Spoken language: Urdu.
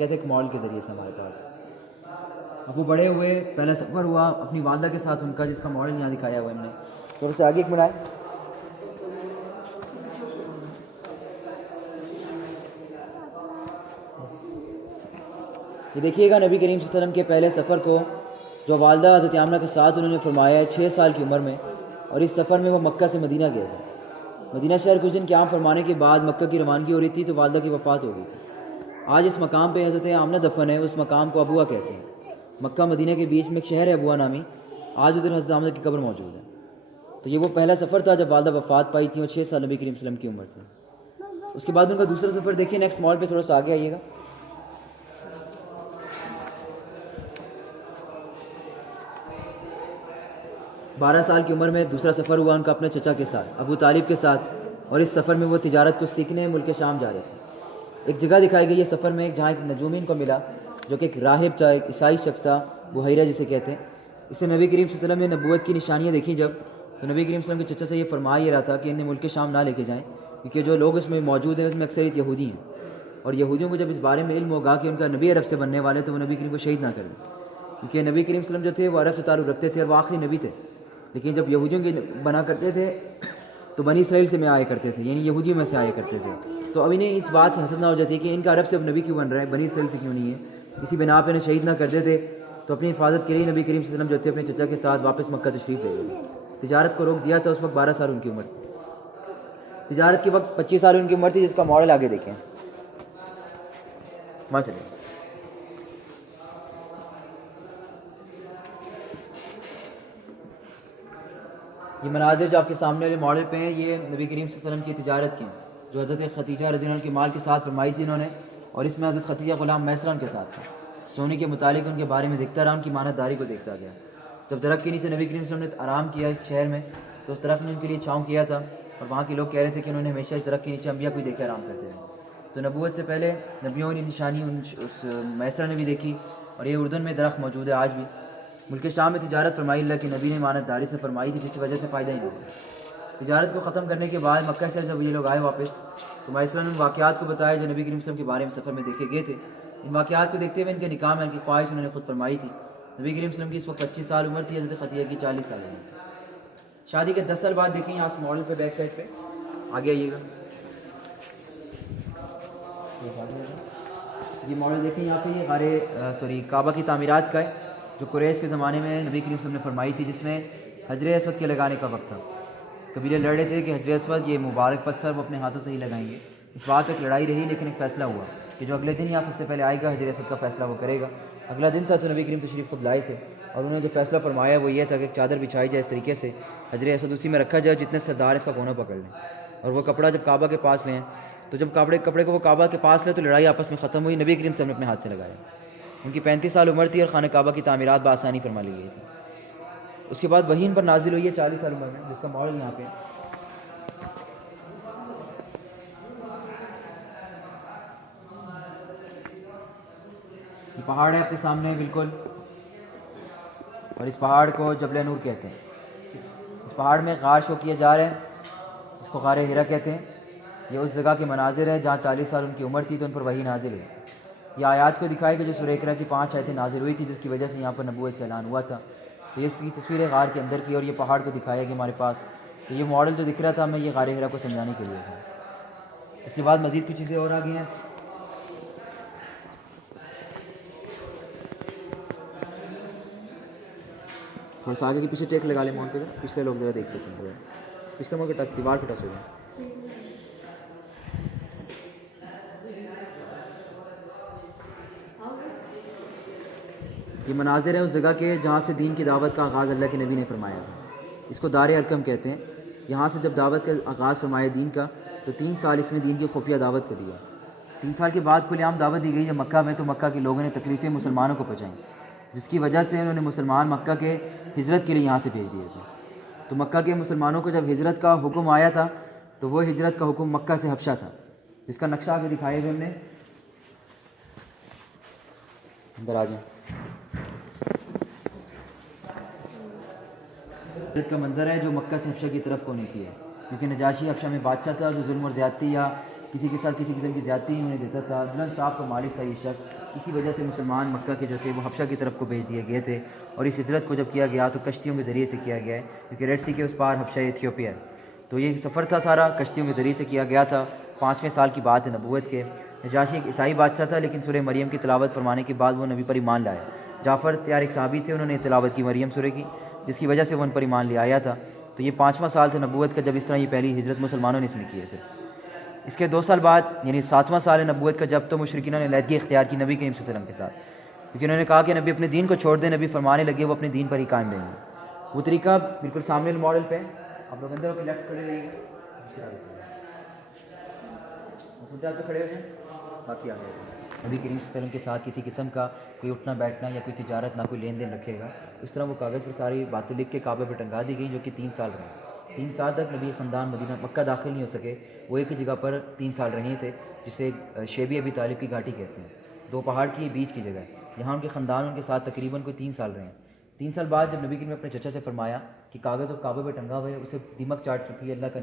کہتے ایک مال کے ذریعے سے ہمارے پاس اب وہ بڑے ہوئے، پہلا سفر ہوا اپنی والدہ کے ساتھ ان کا، جس کا ماڈل یہاں دکھایا ہوا ہم نے. تھوڑا سے آگے ایک منٹ آئے. یہ دیکھیے گا نبی کریم صلی اللہ علیہ وسلم کے پہلے سفر کو، جو والدہ حضرت آمنہ کے ساتھ انہوں نے فرمایا ہے 6 سال کی عمر میں، اور اس سفر میں وہ مکہ سے مدینہ گئے تھے. مدینہ شہر کچھ دن قیام فرمانے کے بعد مکہ کی روانگی ہو رہی تھی تو والدہ کی وفات ہو گئی تھی. آج اس مقام پہ حضرت آمنہ دفن ہے. اس مقام کو ابوا کہتے ہیں. مکہ مدینہ کے بیچ میں ایک شہر ہے ابوا نامی، آج ادھر حضرت آمنہ کی قبر موجود ہے. تو یہ وہ پہلا سفر تھا جب والدہ وفات پائی تھی اور 6 سال نبی کریم صلی اللہ علیہ وسلم کی عمر تھی. اس کے بعد ان کا دوسرا سفر دیکھیے نیکسٹ مال پہ، تھوڑا سا آگے آئیے گا. بارہ سال کی عمر میں دوسرا سفر ہوا ان کا اپنے چچا کے ساتھ، ابو طالب کے ساتھ، اور اس سفر میں وہ تجارت کو سیکھنے ملک شام جا رہے تھے. ایک جگہ دکھائی گئی ہے سفر میں جہاں ایک نجومی ان کو ملا، جو کہ ایک راہب تھا، ایک عیسائی شخص تھا، بحیرہ جسے کہتے ہیں. اس سے نبی کریم صلی اللہ علیہ وسلم نے نبوت کی نشانیاں دیکھیں جب، تو نبی کریم صلی اللہ علیہ وسلم کے چچا سے یہ فرما ہی رہا تھا کہ انہیں ملک شام نہ لے کے جائیں، کیونکہ جو لوگ اس میں موجود ہیں اس میں اکثریت یہودی ہیں، اور یہودیوں کو جب اس بارے میں علم ہوگا کہ ان کا نبی عرب سے بننے والے تو وہ نبی کریم کو شہید نہ کر دیں. کیونکہ نبی کریم صلی اللہ علیہ وسلم جو تھے وہ عرب سے تعلق رکھتے تھے اور وہ آخری نبی تھے، لیکن جب یہودیوں کے بنا کرتے تھے تو بنی اسرائیل سے میں آیا کرتے تھے، یعنی یہودیوں میں سے آیا کرتے تھے. تو اب انہیں اس بات سے حسد نہ ہو جاتی کہ ان کا عرب سے اب نبی کیوں بن رہا ہے، بنی اسرائیل سے کیوں نہیں ہے. اسی بنا پہ انہیں شہید نہ کر دیتے. تو اپنی حفاظت کے لیے نبی کریم صلی اللہ علیہ وسلم جو تھے اپنے چچا کے ساتھ واپس مکہ تشریف لے گئے. تجارت کو روک دیا تھا. اس وقت 12 سال ان کی عمر تھی. تجارت کے وقت 25 سال ان کی عمر تھی، جس کا ماڈل آگے دیکھیں. وہاں چلیں. یہ مناظر جو آپ کے سامنے والے ماڈل پہ ہیں، یہ نبی کریم صلی اللہ علیہ وسلم کی تجارت کی ہیں، جو حضرت خدیجہ رضی اللہ عنہ کے مال کے ساتھ فرمائی تھی انہوں نے، اور اس میں حضرت خدیجہ غلام میسران کے ساتھ تھا. تو انہیں کے متعلق ان کے بارے میں دیکھتا رہا، ان کی مانت داری کو دیکھتا گیا. جب درخت کے نیچے نبی کریم صلی اللہ علیہ وسلم نے آرام کیا ایک شہر میں، تو اس درخت نے ان کے لیے چھاؤں کیا تھا، اور وہاں کے لوگ کہہ رہے تھے کہ انہوں نے ہمیشہ اس درخت کے نیچے انبیاء کو ہی دیکھے آرام کرتے ہیں. تو نبوت سے پہلے نبیوں کی نشانی اس میسرا نے بھی دیکھی، اور یہ اردن میں درخت موجود ہے آج بھی. ملک شام میں تجارت فرمائی اللہ کے نبی نے مانت داری سے فرمائی تھی، جس کی وجہ سے فائدہ ہی نہیں ہوا. تجارت کو ختم کرنے کے بعد مکہ سے جب یہ لوگ آئے واپس، تو میسرا نے ان واقعات کو بتایا جو نبی کریم صلی اللہ علیہ وسلم کے بارے میں سفر میں دیکھے گئے تھے. ان واقعات کو دیکھتے ہوئے ان کے نکاح میں ان کی خواہش انہوں نے خود فرمائی تھی. نبی کریم صلی اللہ علیہ وسلم کی اس وقت 25 سال عمر تھی، حضرت خدیجہ کی 40 سال عمر تھی. شادی کے 10 سال بعد دیکھیں یہاں اس ماڈل پہ بیک سائڈ پہ آگے آئیے گا. یہ ماڈل دیکھیں یہاں پہ، یہ کعبہ کی تعمیرات کا ہے، جو قریش کے زمانے میں نبی کریم صلی اللہ علیہ وسلم نے فرمائی تھی، جس میں حجر اسود کے لگانے کا وقت تھا. قبیلے لڑ رہے تھے کہ حجر اسود یہ مبارک پتھر وہ اپنے ہاتھوں سے ہی لگائیں گے. اس بات پہ ایک لڑائی رہی، لیکن ایک فیصلہ ہوا کہ جو اگلے دن یہاں سب سے پہلے آئے گا حجر اسود کا فیصلہ وہ کرے گا. اگلا دن تھا تو نبی کریم تشریف خود لائے تھے، اور انہوں نے جو فیصلہ فرمایا وہ یہ تھا کہ ایک چادر بچھائی جائے اس طریقے سے، حجر اسود اسی میں رکھا جائے، جتنے سردار اس کا کونا پکڑ لیں، اور وہ کپڑا جب کعبہ کے پاس لیں، تو جب کپڑے کو وہ کعبہ کے پاس لے تو لڑائی آپس میں ختم ہوئی. نبی کریم صلی اللہ علیہ وسلم نے اپنے ہاتھ سے لگایا. ان کی 35 سال عمر تھی اور خانہ کعبہ کی تعمیرات بآسانی فرما لی گئی تھی. اس کے بعد وحی ان پر نازل ہوئی ہے 40 سال عمر میں، جس کا ماڈل یہاں پہ. یہ پہاڑ ہے آپ کے سامنے بالکل، اور اس پہاڑ کو جبل نور کہتے ہیں. اس پہاڑ میں غار شو کیا جا رہا ہے، اس کو غار ہرا کہتے ہیں. یہ اس جگہ کے مناظر ہے جہاں 40 سال ان کی عمر تھی تو ان پر وحی نازل ہوئی. یہ آیات کو دکھائے کہ جو سورہ اقرا کی 5 آیتیں نازل ہوئی تھی، جس کی وجہ سے یہاں پر نبوت کا اعلان ہوا تھا. تو یہ اس کی تصویر ہے غار کے اندر کی، اور یہ پہاڑ کو دکھایا گیا ہمارے پاس. تو یہ ماڈل جو دکھ رہا تھا میں یہ غار ہرا کو سمجھانے کے لیے تھا. اس کے بعد مزید کچھ چیزیں اور آ گئی ہیں. تھوڑا سا آگے کے پیچھے ٹیک لگا لیں ماؤنٹ پہ، پچھلے لوگ ذرا دیکھ سکتے ہیں. پچھلے ماؤنٹ کے دیوار پہ ٹچ ہو گیا. یہ مناظر ہے اس جگہ کے جہاں سے دین کی دعوت کا آغاز اللہ کے نبی نے فرمایا تھا. اس کو دار ارقم کہتے ہیں. یہاں سے جب دعوت کا آغاز فرمایا دین کا، تو 3 سال اس میں دین کی خفیہ دعوت کو دیا. 3 سال کے بعد کھلے عام دعوت دی گئی جب مکہ میں، تو مکہ کے لوگوں نے تکلیفیں مسلمانوں کو پہنچائیں، جس کی وجہ سے انہوں نے مسلمان مکہ کے ہجرت کے لیے یہاں سے بھیج دیے تھے. تو مکہ کے مسلمانوں کو جب ہجرت کا حکم آیا تھا، تو وہ ہجرت کا حکم مکہ سے حبشہ تھا، جس کا نقشہ آگے دکھائے ہوئے ہم نے. اندر آ جائیں. ہجرت کا منظر ہے جو مکہ سے حبشہ کی طرف کو نہیں کیا، کیونکہ نجاشی حبشہ میں بادشاہ تھا جو ظلم اور زیادتی یا کسی کے ساتھ کسی قسم کی زیادتی انہیں دیتا تھا. بلند صاحب کا مالک تھا یہ شخص. اسی وجہ سے مسلمان مکہ کے جو تھے وہ حبشہ کی طرف کو بھیج دیے گئے تھے، اور اس ہجرت کو جب کیا گیا تو کشتیوں کے ذریعے سے کیا گیا ہے، کیونکہ ریڈ سی کے اس پار حبشہ ایتھیوپیا ہے۔ تو یہ سفر تھا سارا کشتیوں کے ذریعے سے کیا گیا تھا۔ 5ویں سال کی بات ہے نبوت کے۔ نجاشی ایک عیسائی بادشاہ تھا، لیکن سورہ مریم کی تلاوت فرمانے کے بعد وہ نبی پر ایمان لائے۔ جعفر تیار ایک صحابی تھے، انہوں نے تلاوت کی مریم سورہ کی، جس کی وجہ سے وہ ان پر ایمان لے آیا تھا۔ تو یہ 5واں سال تھا نبوت کا جب اس طرح یہ پہلی ہجرت مسلمانوں نے اس میں کی ہے۔ اس کے 2 سال بعد یعنی 7واں سال ہے نبوت کا، جب تو مشرکین نے علیحدگی اختیار کی نبی کریم صلی اللہ علیہ وسلم کے ساتھ، کیونکہ انہوں نے کہا کہ نبی اپنے دین کو چھوڑ دیں۔ نبی فرمانے لگے وہ اپنے دین پر ہی قائم رہیں گے۔ وہ طریقہ بالکل سامنے ماڈل پہ آپ لوگ اندر کے لیفٹ کھڑے رہیے گا، تو کھڑے ہو جائیں، باقی آ گئے۔ نبی کریم صلی اللہ علیہ وسلم کے ساتھ کسی قسم کا کوئی اٹھنا بیٹھنا یا کوئی تجارت نہ کوئی لین دین رکھے گا۔ اس طرح وہ کاغذ پر ساری باتیں لکھ کے کعبے پہ ٹنگا دی گئیں، جو کہ 3 سال رہے۔ 3 سال تک نبی خاندان مدینہ مکہ داخل نہیں ہو سکے۔ وہ ایک ہی جگہ پر 3 سال رہے تھے، جسے شیبی ابی طالب کی گھاٹی کہتے ہیں۔ 2 پہاڑ کی بیچ کی جگہ ہے، یہاں ان کے خاندان ان کے ساتھ تقریباً کوئی 3 سال رہے ہیں۔ 3 سال بعد جب نبی کریم نے اپنے چچا سے فرمایا کہ کاغذ اور کعبے پہ ٹنگا ہوا ہے، اسے دیمک چاٹ چکی ہے، اللہ کا